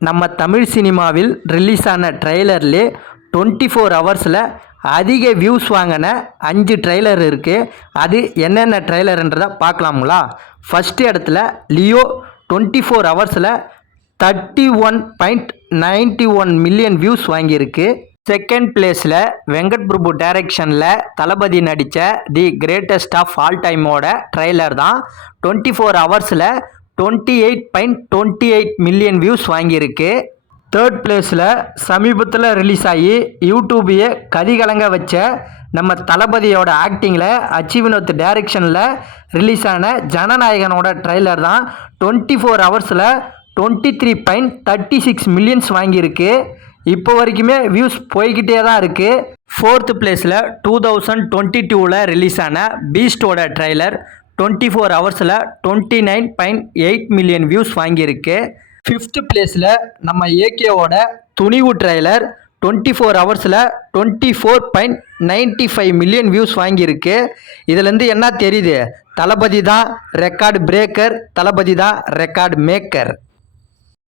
நம்ம தமிழ் சினிமாவில் ரிலீஸ் ஆன ட்ரெய்லர்லே 24 ஹவர்ஸில் அதிக வியூஸ் வாங்கின 5 ட்ரெய்லர் இருக்குது. அது என்னென்ன ட்ரெய்லர்ன்றதை பார்க்கலாங்களா? ஃபஸ்ட்டு இடத்துல லியோ 24 ஹவர்ஸில் 31.91 மில்லியன் வியூஸ் வாங்கியிருக்கு. செகண்ட் பிளேஸில் வெங்கட் பிரபு டைரக்ஷனில் தளபதி நடித்த தி கிரேட்டஸ்ட் ஆஃப் ஆல் டைமோட ட்ரெய்லர் தான் 24 ஹவர்ஸில் 28.28 மில்லியன் வியூஸ் வாங்கியிருக்கு. தேர்ட் பிளேஸில் சமீபத்தில் ரிலீஸ் ஆகி யூடியூபையே கதிகலங்க வச்ச நம்ம தளபதியோட ஆக்டிங்கில் அச்சிவினோத் டைரக்ஷனில் ரிலீஸ் ஆன ஜனநாயகனோட ட்ரெய்லர் தான் 24 ஹவர்ஸில் 23.36 மில்லியன்ஸ் வாங்கியிருக்கு. இப்போ வரைக்குமே வியூஸ் போய்கிட்டே தான் இருக்குது. ஃபோர்த்து பிளேஸில் 2022 ரிலீஸ் ஆன பீஸ்டோட ட்ரெய்லர் 24 ஹவர்ஸில் 29.8 மில்லியன் வியூஸ் வாங்கியிருக்கு. ஃபிஃப்த்து பிளேஸில் நம்ம ஏகேவோட துணிவு ட்ரெய்லர் 24 ஹவர்ஸில் 24.95 மில்லியன் வியூஸ் வாங்கியிருக்கு. இதுலேருந்து என்ன தெரியுது? தளபதி தான் ரெக்கார்டு பிரேக்கர், தளபதி தான் ரெக்கார்டு மேக்கர்.